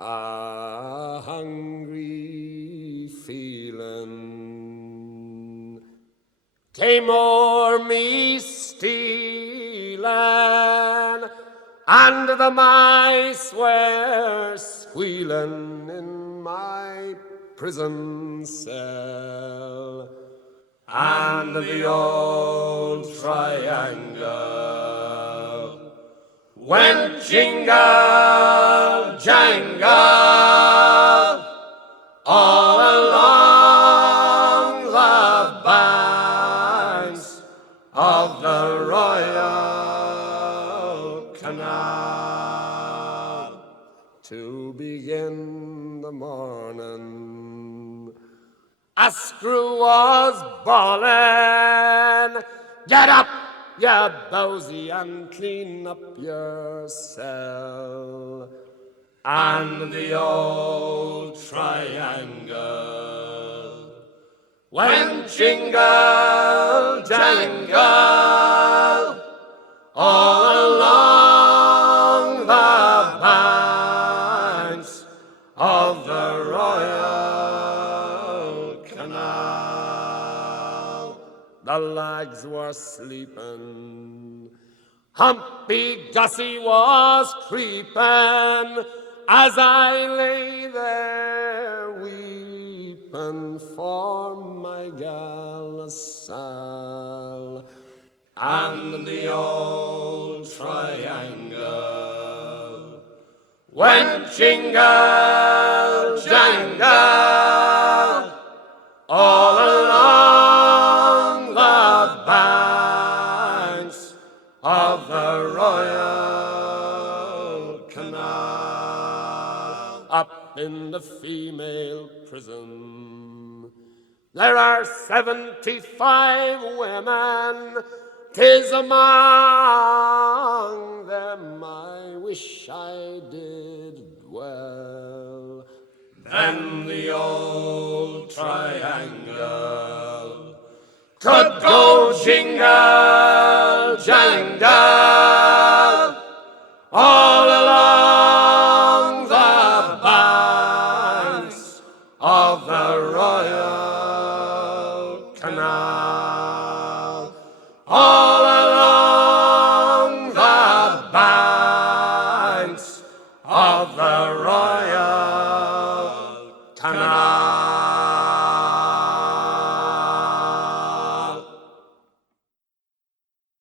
a hungry feeling came o'er me stealing, and the mice were squealing in my prison cell, and the old triangle went jingle jangle all along the banks of the Royal Canal. To begin the morning, a screw was bawling, "Get up, you bowsy, and clean up your cell." And the old triangle went jingle jangle all along the banks of the Royal Canal. The lags were sleeping, Humpy Gussie was creeping, as I lay there weeping for my gal Sal. And the old triangle went jingle jangle all along the banks of the Royal Canal. Up in the female prison there are 75 women. 'Tis among them I wish I did dwell. Then the old triangle could go jingle jangle